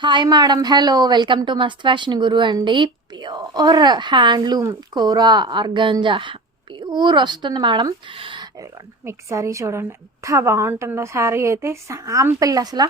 Hi madam hello welcome to Mast fashion Guru అండి. Pure handloom kora organza pure వస్తుంది madam ఇదిగోండి. మీకు sorry చూడండి. ఎంత బాగుంటుందో శారీ అయితే. శాంపిల్ అసలు.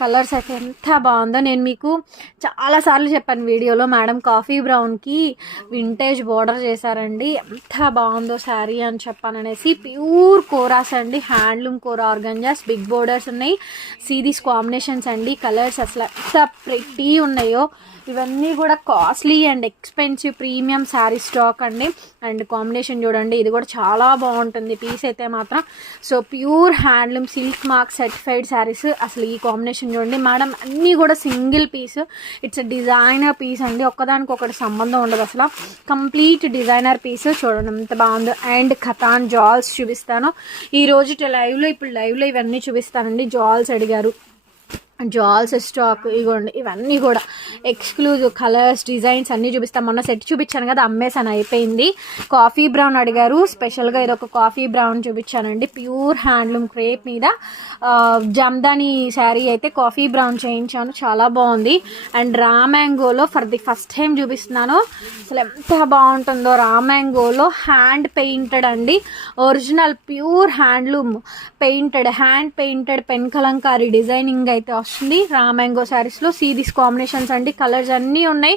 కలర్స్ అయితే ఎంత బాగుందో. నేను మీకు చాలాసార్లు చెప్పాను వీడియోలో మేడం కాఫీ బ్రౌన్కి వింటేజ్ బోర్డర్ చేశారండి. ఎంత బాగుందో శారీ అని చెప్పాను అనేసి ప్యూర్ కోరాస్ అండి. Handloom kora organzas big borders ఉన్నాయి. సీరీస్ కాంబినేషన్స్ అండి. కలర్స్ అసలు ఎంత ప్రిటీ ఉన్నాయో. ఇవన్నీ కూడా costly and expensive premium sari stock అండి. అండ్ కాంబినేషన్ చూడండి. ఇది కూడా చాలా బాగుంటుంది. పీస్ అయితే మాత్రం so pure handloom silk mark certified saris అసలు ఈ కాంబినేషన్ చూడండి. మేడం అన్నీ కూడా single piece. It's designer piece అండి. ఒక్కదానికి ఒకటి సంబంధం ఉండదు అసలు. కంప్లీట్ డిజైనర్ పీస్ చూడండి ఎంత బాగుందో. అండ్ ఖతాన్ జాల్స్ చూపిస్తాను. ఈ రోజు లైవ్లో ఇప్పుడు లైవ్లో ఇవన్నీ చూపిస్తానండి. జాల్స్ అడిగారు. జాల్స్ స్టాక్ ఇగోండి ఇవన్నీ కూడా. ఎక్స్క్లూజివ్ కలర్స్ డిజైన్స్ అన్నీ చూపిస్తాం. మొన్న సెట్ చూపించాను కదా అమ్మేసాను అయిపోయింది. కాఫీ బ్రౌన్ అడిగారు. స్పెషల్గా ఇది ఒక కాఫీ బ్రౌన్ చూపించానండి. ప్యూర్ హ్యాండ్లూమ్ క్రేప్ మీద. జమ్దాని శారీ అయితే కాఫీ బ్రౌన్ చేయించాను. చాలా బాగుంది. అండ్ రా మ్యాంగోలో ఫర్ ది ఫస్ట్ టైం చూపిస్తున్నాను. అసలు ఎంత బాగుంటుందో రామ్యాంగోలో హ్యాండ్ పెయింటెడ్ అండి. Original pure handloom painted hand painted pen Kalamkari designing అయితే వచ్చింది. రా మ్యాంగో శారీస్లో సీరీస్ కాంబినేషన్స్ అండి. కలర్స్ అన్నీ ఉన్నాయి.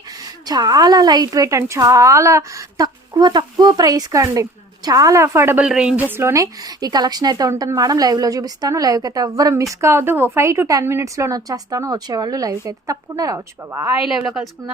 చాలా లైట్ వెయిట్ అండ్ చాలా తక్కువ తక్కువ ప్రైస్కి అండి. చాలా అఫోర్డబుల్ రేంజెస్లోనే ఈ కలెక్షన్ అయితే ఉంటుంది మేడం లైవ్లో చూపిస్తాను. లైవ్కి అయితే ఎవ్వరు మిస్ కావద్దు. ఫైవ్ టు టెన్ మినిట్స్లోనే వచ్చేస్తాను. వచ్చేవాళ్ళు లైవ్కి అయితే తప్పకుండా రావచ్చు. బాయ్ లైవ్లో కలుసుకుందాం.